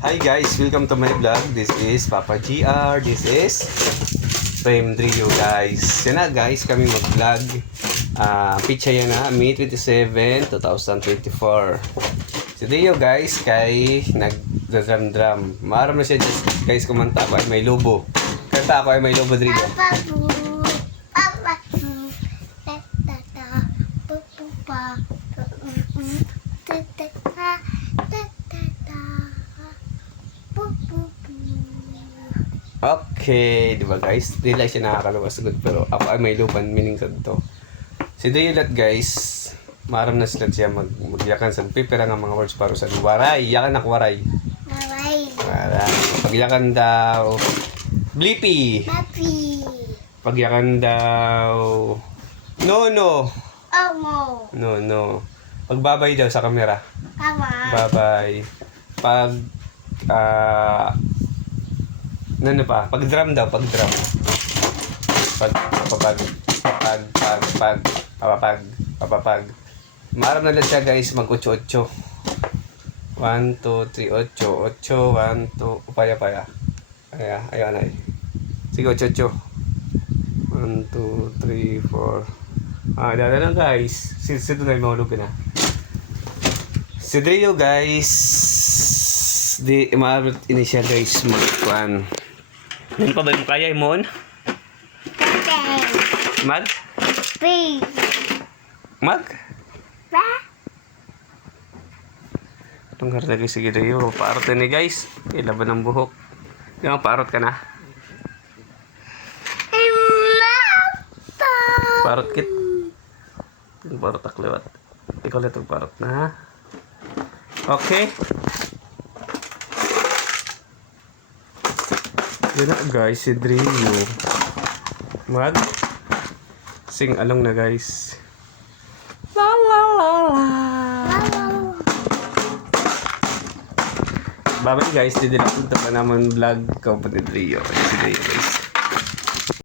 Hi guys, welcome to my vlog. This is Papa GR. This is Frame Trio guys. Yan na guys, kami mag-vlog. Pizza yan na, May 27, 2024. Si Dio guys, kay nag-drum. Maram na siya guys kumanta ako ay may lobo. Kanta ako ay may lobo Dio. Okay, di ba guys? Di lang siya nakakaluwas good pero ako ay may luban meaning sa to. Si Dayulat guys, maram na sila siya magyakan sa pipira nga mga words para sa waray. Yakan na waray. Waray. Waray. Pagyakan daw. Blippi. Happy. Pagyakan daw. No. Omo. No. Pagbabay daw sa kamera. Tama. Bye-bye. Pag ano pa? Pag drum daw, pag drum. Papapag. Maram na lang siya guys, mag 8-8. 1, 2, 3, 8. 8, 1, 2. Paya. Ayan ay. Sige, 8. 1, 2, 3, 4. Dada na guys. Sito na yung mahulog na. Si Drio guys. Di maabot ini siya guys magkuan. Yan pa ba yung kaya Mon? Okay. Mag? Big. Mag? Ba? Tunggar lagi sige Drio. Paarot na ni guys. Ilaban ng buhok. Yung paarot ka na. Parot kit. Yung parot aklewat. Ikaw ulit yung parot na ha. Okay. Yun na guys, si Drio. Mag sing along na guys. La. Bye guys, hindi na punta pa naman vlog ko pa ni Drio. Si Drio guys.